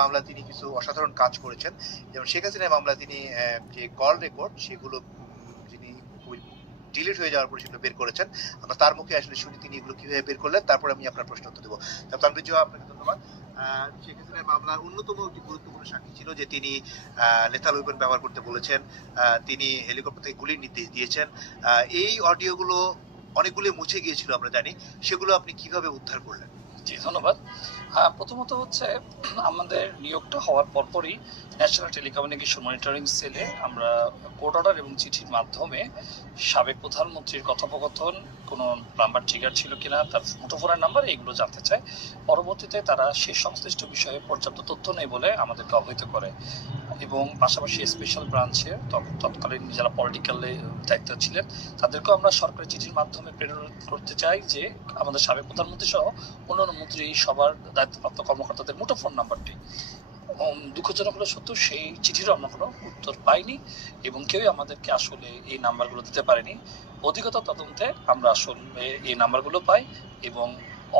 মামলা তিনি কিছু অসাধারণ কাজ করেছেন। যেমন শেখ হাসিনার মামলা তিনি যে কল রেকর্ড সেগুলো যিনি ডিলিট হয়ে যাওয়ার পরে সেগুলো বের করেছেন। আমরা তার মুখে আসলে শুনি তিনি এগুলো কিভাবে বের করলেন। তারপরে আমি আপনার প্রশ্ন উত্তর দেবো। তানভীর জোয়া, আপনাকে ধন্যবাদ। শেখ হাসিনার মামলার অন্যতম একটি গুরুত্বপূর্ণ সাক্ষী ছিল যে তিনি লেথাল ওয়েপন ব্যবহার করতে বলেছেন। তিনি হেলিকপ্টার থেকে গুলির নির্দেশ দিয়েছেন। এই অডিওগুলো অনেকগুলো মুছে গিয়েছিল আমরা জানি। সেগুলো আপনি কিভাবে উদ্ধার করলেন? জি, ধন্যবাদ। প্রথমত হচ্ছে আমাদের নিয়োগটা হওয়ার পরপরই ন্যাশনাল টেলিকমিউনিকেশন মনিটরিং সেলে আমরা কোর্ট অর্ডার এবং চিঠির মাধ্যমে সাবেক প্রধানমন্ত্রীর কথোপকথন কোনো নাম্বার ট্রিগার ছিল কিনা, তার মুঠোফোনের নাম্বার, এগুলো জানতে চায়। পরবর্তীতে তারা সে সংশ্লিষ্ট বিষয়ে পর্যাপ্ত তথ্য নেই বলে আমাদেরকে অবহিত করে এবং পাশাপাশি স্পেশাল ব্রাঞ্চে তৎকালীন যারা পলিটিক্যালে দায়িত্ব ছিলেন তাদেরকেও আমরা সরকারি চিঠির মাধ্যমে প্রেরণ করতে চাই যে আমাদের সাবেক প্রধানমন্ত্রী সহ অন্যান্য মন্ত্রী সবার দায়িত্বপ্রাপ্ত কর্মকর্তাদের মুঠোফোন নাম্বারটি। দুঃখজনক হলো সত্য, সেই চিঠিরও আমরা কোনো উত্তর পাইনি এবং কেউই আমাদেরকে আসলে এই নাম্বারগুলো দিতে পারেনি। অধিকতর তদন্তে আমরা আসলে এই নাম্বারগুলো পাই এবং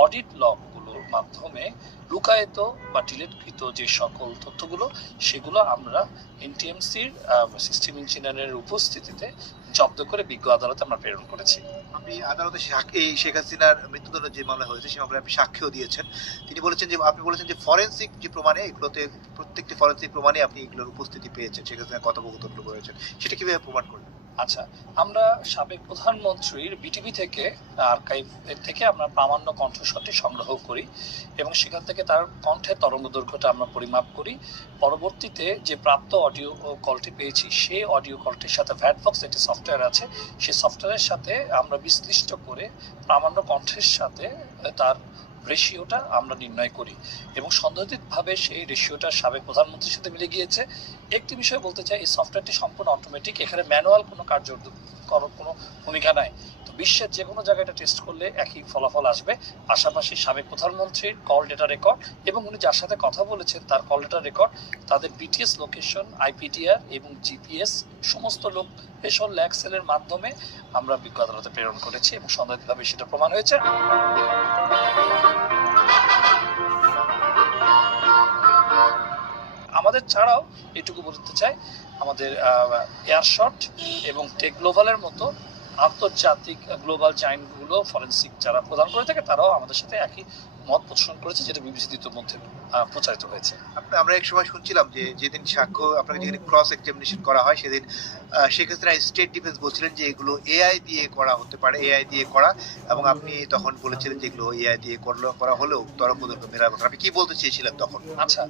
অডিট লগগুলোর মাধ্যমে লুকায়িত বা ডিলিটকৃত যে সকল তথ্যগুলো সেগুলো আমরা এনটিএমসির সিস্টেম ইঞ্জিনিয়ারের উপস্থিতিতে জব্দ করে বিজ্ঞ আদালতে আমরা প্রেরণ করেছি। আপনি আদালতে এই শেখ হাসিনার মৃত্যুদণ্ডের যে মামলা হয়েছে সেই মামলায় আপনি সাক্ষ্য দিয়েছেন। আপনি বলেছেন যে ফরেনসিক যে প্রমাণে এগুলোতে প্রত্যেকটি ফরেনসিক প্রমাণে আপনি এগুলোর উপস্থিতি পেয়েছেন, শেখ হাসিনার কথোপকথন করেছেন, সেটা কিভাবে প্রমাণ করলেন? আচ্ছা, আমরা সাবেক প্রধানমন্ত্রীর বিটিভি থেকে আর্কাইভ থেকে আমরা প্রামাণ্য কণ্ঠস্বরটি সংগ্রহ করি এবং সেখান থেকে তার কণ্ঠের তরঙ্গ দৈর্ঘ্যটা আমরা পরিমাপ করি। পরবর্তীতে যে প্রাপ্ত অডিও কলটি পেয়েছি সেই অডিও কলটির সাথে ভ্যাটবক্স একটি সফটওয়্যার আছে, সেই সফটওয়্যারের সাথে আমরা বিশ্লিষ্ট করে প্রামাণ্য কণ্ঠের সাথে তার রেশিওটা আমরা নির্ণয় করি এবং সন্দেহাতীতভাবে সেই রেশিওটা সাবেক প্রধানমন্ত্রীর সাথে মিলে গিয়েছে। একটি বিষয় বলতে চাই, এই সফটওয়্যারটি সম্পূর্ণ অটোমেটিক, এখানে ম্যানুয়াল কোনো করার কোনো ভূমিকা নাই। তো বিশ্বের যে কোনো জায়গায় এটা টেস্ট করলে একই ফলাফল আসবে। পাশাপাশি সাবেক প্রধানমন্ত্রীর কল ডেটা রেকর্ড এবং উনি যার সাথে কথা বলেছেন তার কল ডেটা রেকর্ড, তাদের বিটিএস লোকেশন, আইপিডিআর এবং জিপিএস সমস্ত লোকেশন ল্যাক্সেলের মাধ্যমে আমরা বিজ্ঞ আদালতে প্রেরণ করেছি এবং সন্দেহাতীতভাবে সেটা প্রমাণ হয়েছে। আমাদের ছাড়াও এটুকু বলতে চাই, আমাদের এয়ারশট এবং টেক গ্লোবালের মতো আন্তর্জাতিক গ্লোবাল জায়েন্টগুলো ফরেনসিক যারা প্রদান করে থাকে তারাও আমাদের সাথে একই মত পোষণ করেছে, যেটা বিবিসির মধ্যে প্রচারিত হয়েছে। আমরা এক সময় শুনছিলাম যে যেদিন সাক্ষ্য আপনাকে যেদিন ক্রস এক্সামিনেশন করা হয় সেদিন শেখ হাসিনা স্টেট ডিফেন্স বলছিলেন যে এগুলো এআই দিয়ে করা হতে পারে, এআই দিয়ে করা, এবং আপনি তখন বলেছিলেন যে এগুলো এআই দিয়ে করা হলেও তরঙ্গ দৈর্ঘ্য মেলার কথা। আপনি কি বলতে চেয়েছিলেন তখন? আচ্ছা,